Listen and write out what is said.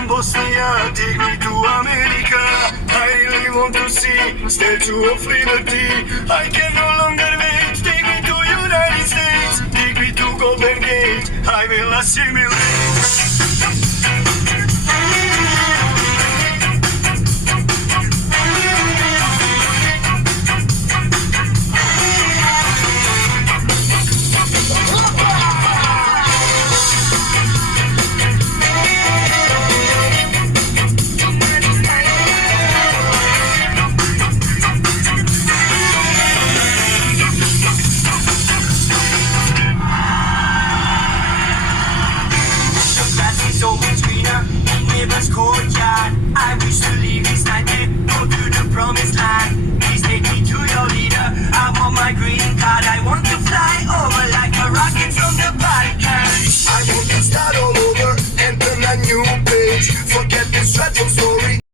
from Bosnia, take me to America. I really want to see Statue of Liberty. I can no longer wait, take me to United States, take me to Golden Gate, I will assimilate.